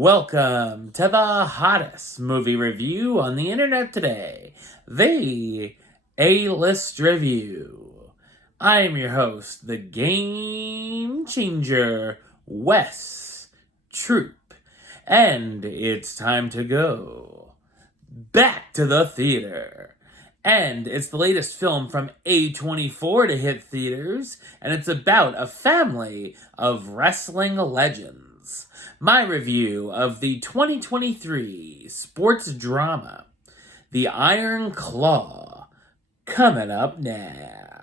Welcome to the hottest movie review on the internet today, the A-List Review. I am your host, the Game Changer, Wes Troop, and it's time to go back to the theater. And it's the latest film from A24 to hit theaters, and it's about a family of wrestling legends. My review of the 2023 sports drama, The Iron Claw, coming up now.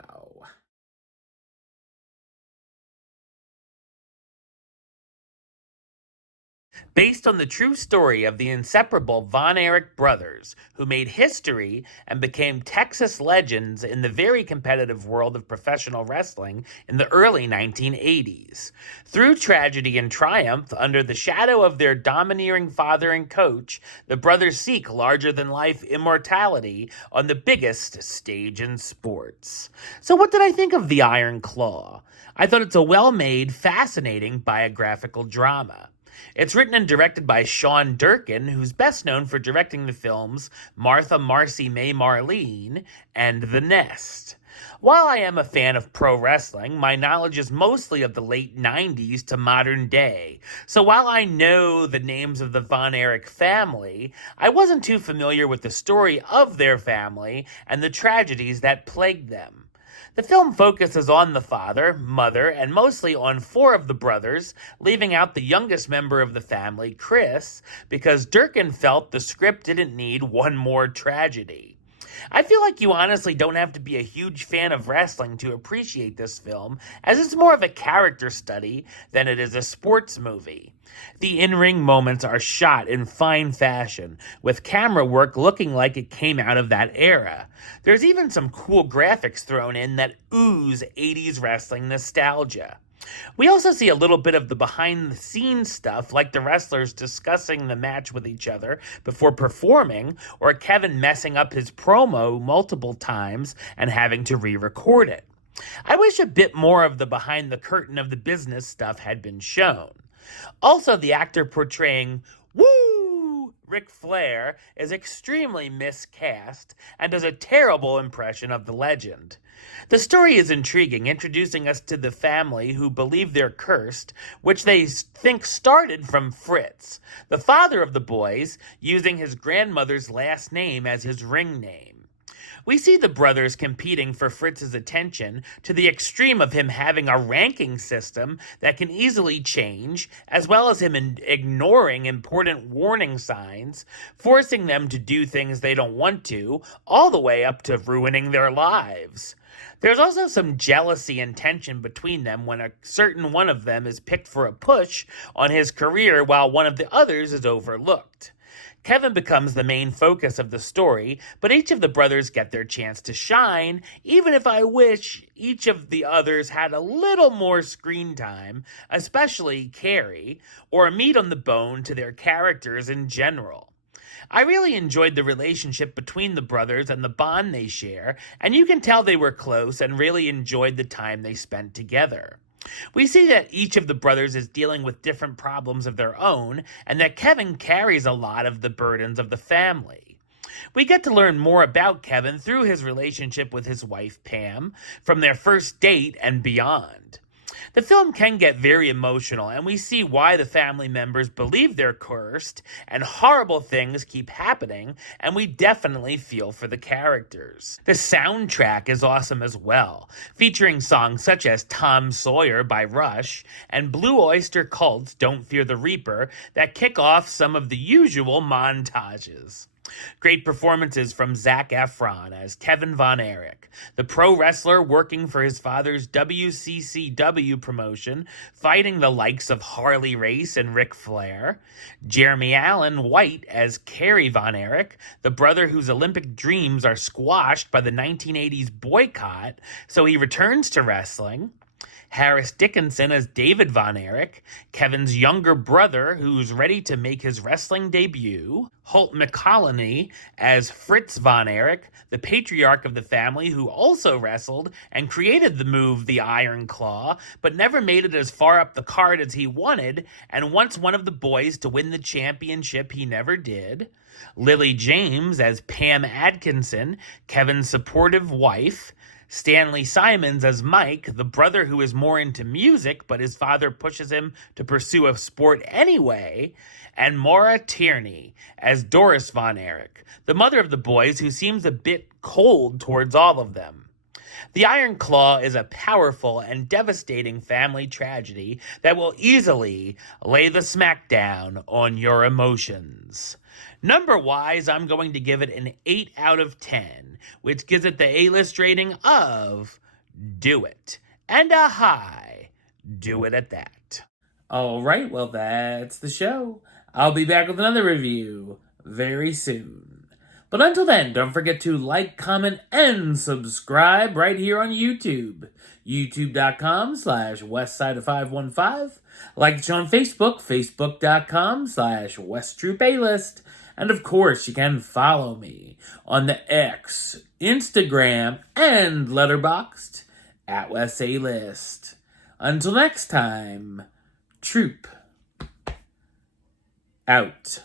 Based on the true story of the inseparable Von Erich brothers, who made history and became Texas legends in the very competitive world of professional wrestling in the early 1980s. Through tragedy and triumph, under the shadow of their domineering father and coach, the brothers seek larger-than-life immortality on the biggest stage in sports. So what did I think of The Iron Claw? I thought it's a well-made, fascinating biographical drama. It's written and directed by Sean Durkin, who's best known for directing the films Martha, Marcy, May, Marlene and The Nest. While I am a fan of pro wrestling, my knowledge is mostly of the late 90s to modern day. So while I know the names of the Von Erich family, I wasn't too familiar with the story of their family and the tragedies that plagued them. The film focuses on the father, mother, and mostly on four of the brothers, leaving out the youngest member of the family, Chris, because Durkin felt the script didn't need one more tragedy. I feel like you honestly don't have to be a huge fan of wrestling to appreciate this film, as it's more of a character study than it is a sports movie. The in-ring moments are shot in fine fashion, with camera work looking like it came out of that era. There's even some cool graphics thrown in that ooze 80s wrestling nostalgia. We also see a little bit of the behind-the-scenes stuff, like the wrestlers discussing the match with each other before performing, or Kevin messing up his promo multiple times and having to re-record it. I wish a bit more of the behind-the-curtain of the business stuff had been shown. Also, the actor portraying Ric Flair is extremely miscast and does a terrible impression of the legend. The story is intriguing, introducing us to the family who believe they're cursed, which they think started from Fritz, the father of the boys, using his grandmother's last name as his ring name. We see the brothers competing for Fritz's attention to the extreme of him having a ranking system that can easily change, as well as him ignoring important warning signs, forcing them to do things they don't want to, all the way up to ruining their lives. There's also some jealousy and tension between them when a certain one of them is picked for a push on his career while one of the others is overlooked. Kevin becomes the main focus of the story, but each of the brothers get their chance to shine, even if I wish each of the others had a little more screen time, especially Carrie, or meat on the bone to their characters in general. I really enjoyed the relationship between the brothers and the bond they share, and you can tell they were close and really enjoyed the time they spent together. We see that each of the brothers is dealing with different problems of their own, and that Kevin carries a lot of the burdens of the family. We get to learn more about Kevin through his relationship with his wife Pam, from their first date and beyond. The film can get very emotional, and we see why the family members believe they're cursed, and horrible things keep happening, and we definitely feel for the characters. The soundtrack is awesome as well, featuring songs such as Tom Sawyer by Rush and Blue Oyster Cult's Don't Fear the Reaper that kick off some of the usual montages. Great performances from Zac Efron as Kevin Von Erich, the pro wrestler working for his father's WCCW promotion, fighting the likes of Harley Race and Ric Flair. Jeremy Allen White as Kerry Von Erich, the brother whose Olympic dreams are squashed by the 1980s boycott, so he returns to wrestling. Harris Dickinson as David Von Erich, Kevin's younger brother who's ready to make his wrestling debut, Holt McCallany as Fritz Von Erich, the patriarch of the family who also wrestled and created the move the Iron Claw, but never made it as far up the card as he wanted, and wants one of the boys to win the championship he never did. Lily James as Pam Atkinson, Kevin's supportive wife. Stanley Simons as Mike, the brother who is more into music, but his father pushes him to pursue a sport anyway. And Maura Tierney as Doris Von Erich, the mother of the boys who seems a bit cold towards all of them. The Iron Claw is a powerful and devastating family tragedy that will easily lay the smackdown on your emotions. Number-wise, I'm going to give it an 8 out of 10, which gives it the A-list rating of do it. And a high do it at that. All right, well, that's the show. I'll be back with another review very soon. But until then, don't forget to like, comment, and subscribe right here on YouTube. YouTube.com/WestsideOf515. Like the show on Facebook, Facebook.com/WestTroopAlist. And of course, you can follow me on the X, Instagram, and Letterboxd at WesAlist. Until next time, Troop out.